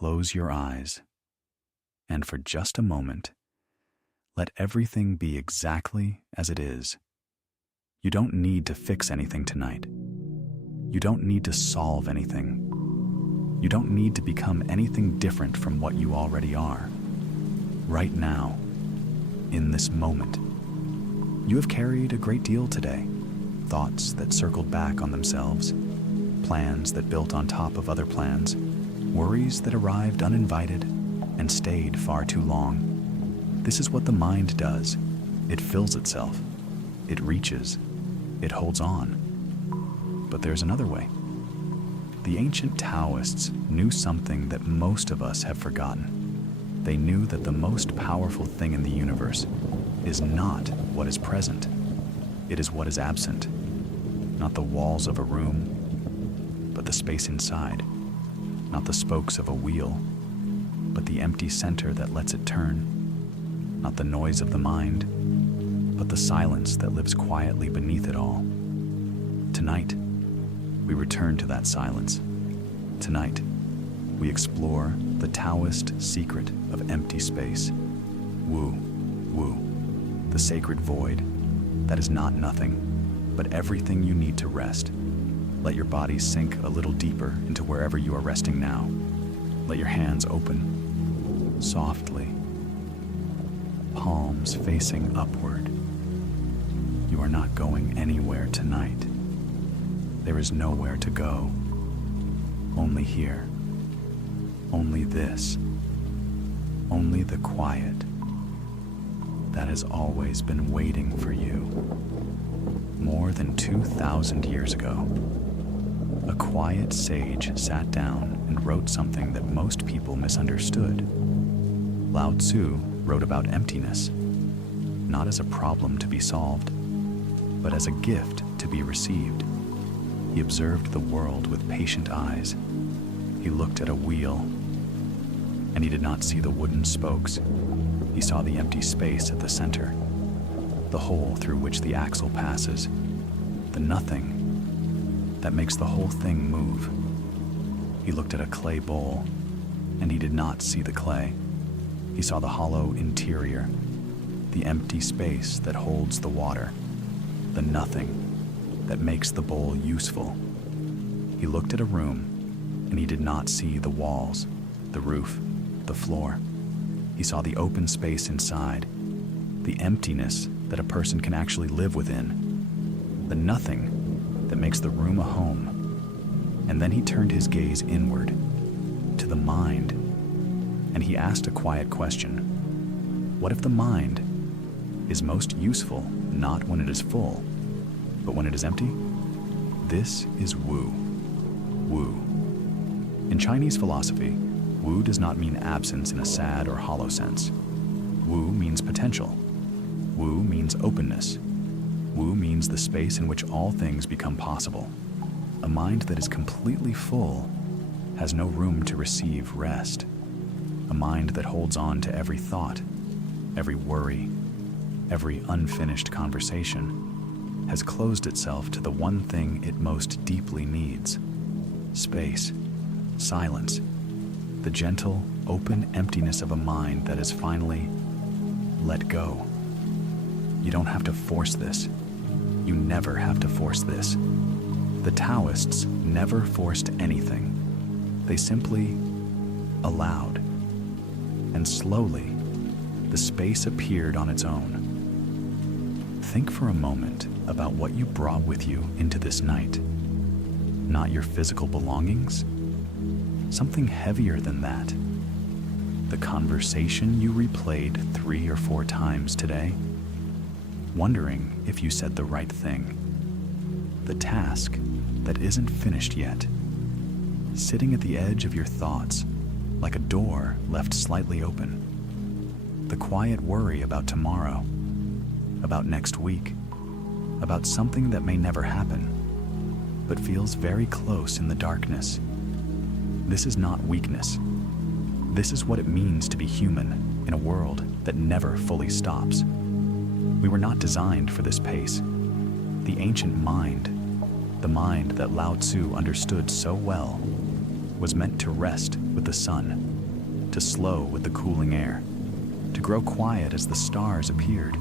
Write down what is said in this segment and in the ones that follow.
close your eyes, and for just a moment, let everything be exactly as it is. You don't need to fix anything tonight. You don't need to solve anything. You don't need to become anything different from what you already are. Right now, in this moment, you have carried a great deal today. Thoughts that circled back on themselves, plans that built on top of other plans, worries that arrived uninvited and stayed far too long. This is what the mind does. It fills itself. It reaches. It holds on. But there's another way. The ancient Taoists knew something that most of us have forgotten. They knew that the most powerful thing in the universe is not what is present. It is what is absent. Not the walls of a room, but the space inside. Not the spokes of a wheel, but the empty center that lets it turn. Not the noise of the mind, but the silence that lives quietly beneath it all. Tonight, we return to that silence. Tonight, we explore the Taoist secret of empty space. Wu, Wu, the sacred void that is not nothing, but everything you need to rest. Let your body sink a little deeper into wherever you are resting now. Let your hands open, softly, palms facing upward. You are not going anywhere tonight. There is nowhere to go. Only here. Only this. Only the quiet that has always been waiting for you. More than 2,000 years ago, a quiet sage sat down and wrote something that most people misunderstood. Lao Tzu wrote about emptiness, not as a problem to be solved, but as a gift to be received. He observed the world with patient eyes. He looked at a wheel, and he did not see the wooden spokes. He saw the empty space at the center, the hole through which the axle passes, the nothing that makes the whole thing move. He looked at a clay bowl, and he did not see the clay. He saw the hollow interior, the empty space that holds the water, the nothing that makes the bowl useful. He looked at a room, and he did not see the walls, the roof, the floor. He saw the open space inside, the emptiness that a person can actually live within, the nothing that makes the room a home. And then he turned his gaze inward, to the mind, and he asked a quiet question. What if the mind is most useful not when it is full, but when it is empty? This is Wu. Wu. In Chinese philosophy, Wu does not mean absence in a sad or hollow sense. Wu means potential. Wu means openness. Wu means the space in which all things become possible. A mind that is completely full has no room to receive rest. A mind that holds on to every thought, every worry, every unfinished conversation, has closed itself to the one thing it most deeply needs: space, silence, the gentle, open emptiness of a mind that is finally let go. You don't have to force this. You never have to force this. The Taoists never forced anything. They simply allowed. And slowly, the space appeared on its own. Think for a moment about what you brought with you into this night. Not your physical belongings. Something heavier than that. The conversation you replayed 3 or 4 times today, wondering if you said the right thing. The task that isn't finished yet, sitting at the edge of your thoughts like a door left slightly open. The quiet worry about tomorrow, about next week, about something that may never happen, but feels very close in the darkness. This is not weakness. This is what it means to be human in a world that never fully stops. We were not designed for this pace. The ancient mind, the mind that Lao Tzu understood so well, was meant to rest with the sun, to slow with the cooling air, to grow quiet as the stars appeared.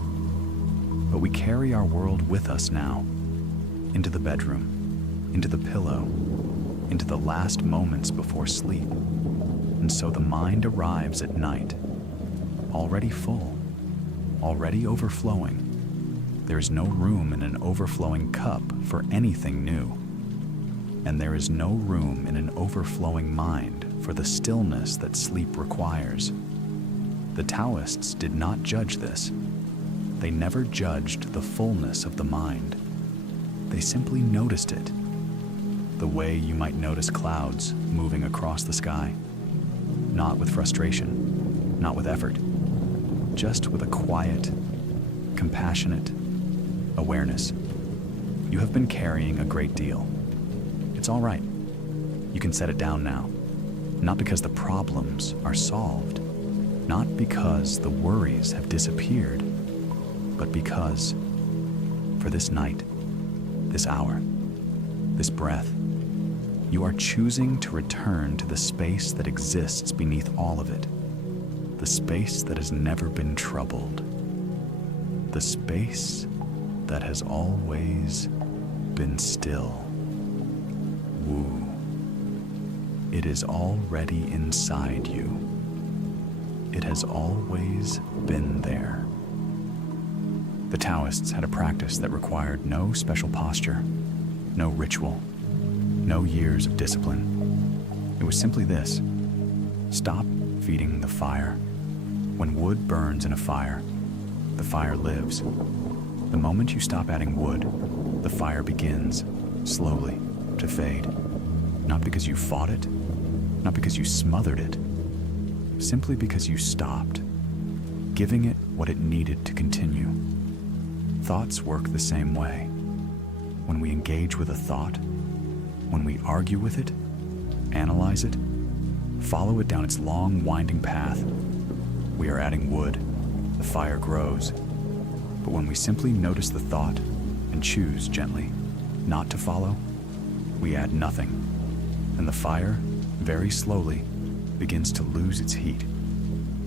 But we carry our world with us now, into the bedroom, into the pillow, into the last moments before sleep. And so the mind arrives at night, already full, already overflowing. There is no room in an overflowing cup for anything new. And there is no room in an overflowing mind for the stillness that sleep requires. The Taoists did not judge this. They never judged the fullness of the mind. They simply noticed it, the way you might notice clouds moving across the sky. Not with frustration, not with effort, just with a quiet, compassionate awareness. You have been carrying a great deal. It's all right. You can set it down now. Not because the problems are solved, not because the worries have disappeared, but because for this night, this hour, this breath, you are choosing to return to the space that exists beneath all of it, the space that has never been troubled, the space that has always been still. Woo. It is already inside you. It has always been there. The Taoists had a practice that required no special posture, no ritual, no years of discipline. It was simply this: stop feeding the fire. When wood burns in a fire, the fire lives. The moment you stop adding wood, the fire begins, slowly, to fade. Not because you fought it, not because you smothered it, simply because you stopped, giving it what it needed to continue. Thoughts work the same way. When we engage with a thought, when we argue with it, analyze it, follow it down its long, winding path, we are adding wood. The fire grows. But when we simply notice the thought and choose gently not to follow, we add nothing. And the fire, very slowly, begins to lose its heat.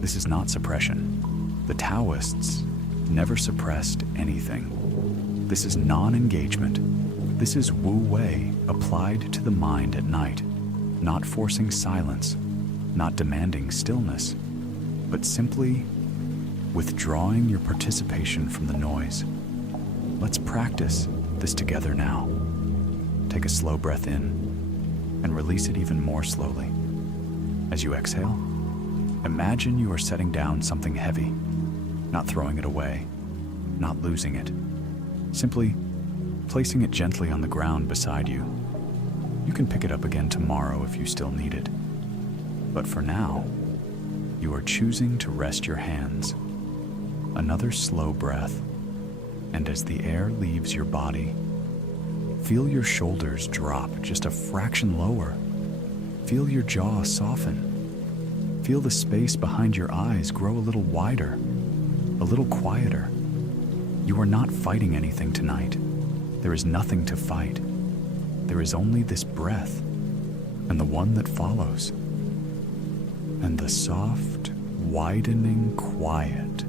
This is not suppression. The Taoists never suppressed anything. This is non-engagement. This is Wu Wei applied to the mind at night, not forcing silence, not demanding stillness, but simply withdrawing your participation from the noise. Let's practice this together now. Take a slow breath in and release it even more slowly. As you exhale, imagine you are setting down something heavy, not throwing it away, not losing it, simply placing it gently on the ground beside you. You can pick it up again tomorrow if you still need it. But for now, you are choosing to rest your hands. Another slow breath, and as the air leaves your body, feel your shoulders drop just a fraction lower. Feel your jaw soften. Feel the space behind your eyes grow a little wider, a little quieter. You are not fighting anything tonight. There is nothing to fight. There is only this breath, and the one that follows, and the soft, widening quiet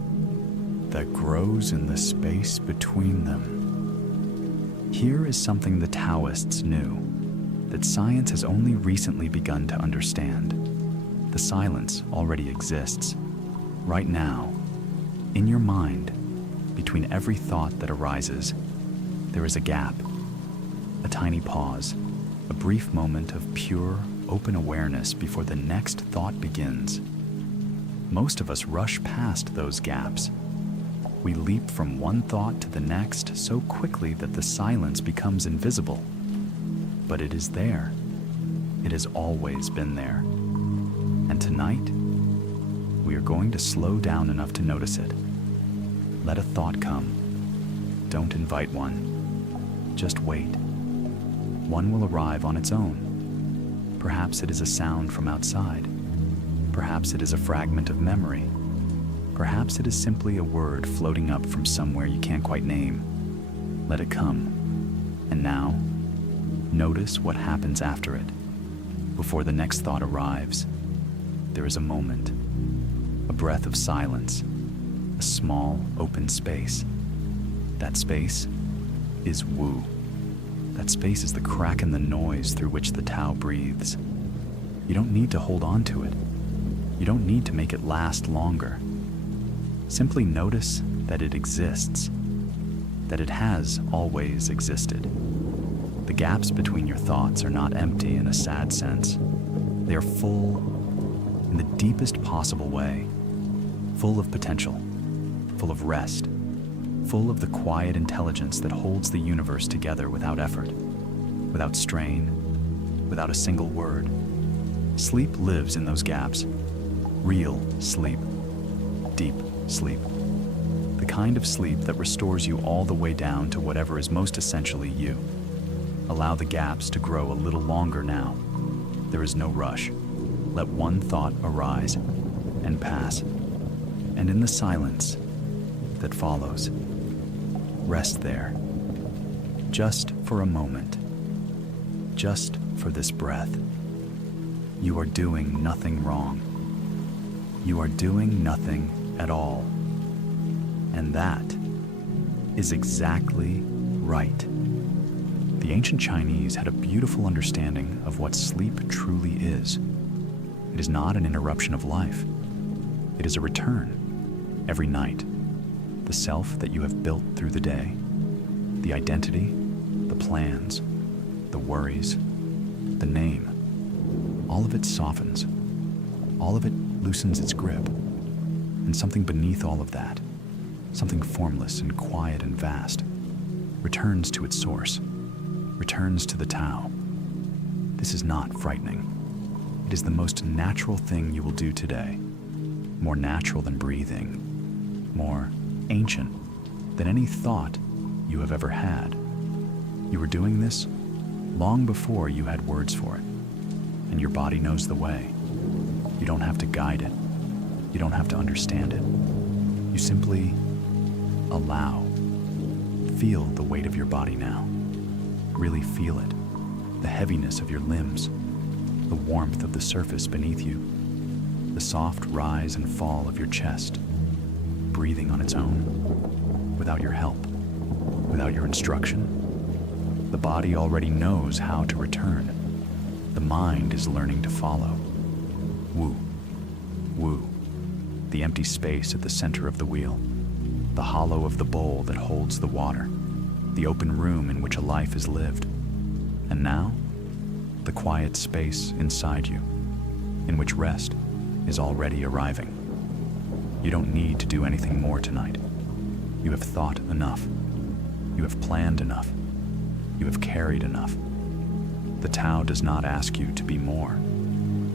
that grows in the space between them. Here is something the Taoists knew, that science has only recently begun to understand. The silence already exists. Right now, in your mind, between every thought that arises, there is a gap, a tiny pause, a brief moment of pure, open awareness before the next thought begins. Most of us rush past those gaps. We leap from one thought to the next so quickly that the silence becomes invisible. But it is there. It has always been there. And tonight, we are going to slow down enough to notice it. Let a thought come. Don't invite one. Just wait. One will arrive on its own. Perhaps it is a sound from outside. Perhaps it is a fragment of memory. Perhaps it is simply a word floating up from somewhere you can't quite name. Let it come. And now, notice what happens after it. Before the next thought arrives, there is a moment, a breath of silence, a small, open space. That space is Wu. That space is the crack in the noise through which the Tao breathes. You don't need to hold on to it. You don't need to make it last longer. Simply notice that it exists, that it has always existed. The gaps between your thoughts are not empty in a sad sense. They are full in the deepest possible way, full of potential, full of rest, full of the quiet intelligence that holds the universe together without effort, without strain, without a single word. Sleep lives in those gaps. Real sleep. Deep sleep. The kind of sleep that restores you all the way down to whatever is most essentially you. Allow the gaps to grow a little longer now. There is no rush. Let one thought arise and pass. And in the silence that follows, rest there. Just for a moment. Just for this breath. You are doing nothing wrong. You are doing nothing at all. And that is exactly right. The ancient Chinese had a beautiful understanding of what sleep truly is. It is not an interruption of life. It is a return every night. The self that you have built through the day, the identity, the plans, the worries, the name, all of it softens. All of it loosens its grip. And something beneath all of that, something formless and quiet and vast, returns to its source, returns to the Tao. This is not frightening. It is the most natural thing you will do today, more natural than breathing, more ancient than any thought you have ever had. You were doing this long before you had words for it, and your body knows the way. You don't have to guide it. You don't have to understand it. You simply allow. Feel the weight of your body now. Really feel it. The heaviness of your limbs. The warmth of the surface beneath you. The soft rise and fall of your chest. Breathing on its own. Without your help. Without your instruction. The body already knows how to return. The mind is learning to follow. Wu. Wu. The empty space at the center of the wheel. The hollow of the bowl that holds the water. The open room in which a life is lived. And now, the quiet space inside you, in which rest is already arriving. You don't need to do anything more tonight. You have thought enough. You have planned enough. You have carried enough. The Tao does not ask you to be more.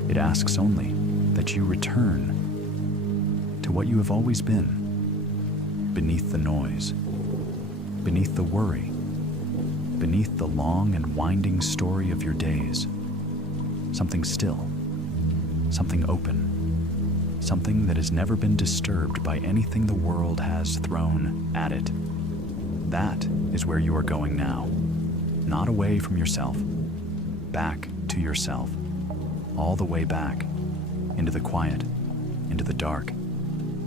It asks only that you return to what you have always been, beneath the noise, beneath the worry, beneath the long and winding story of your days. Something still, something open, something that has never been disturbed by anything the world has thrown at it. That is where you are going now, not away from yourself, back to yourself, all the way back, into the quiet, into the dark,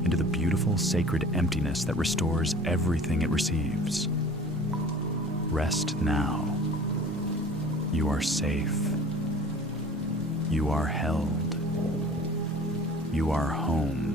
into the beautiful sacred emptiness that restores everything it receives. Rest now. You are safe. You are held. You are home.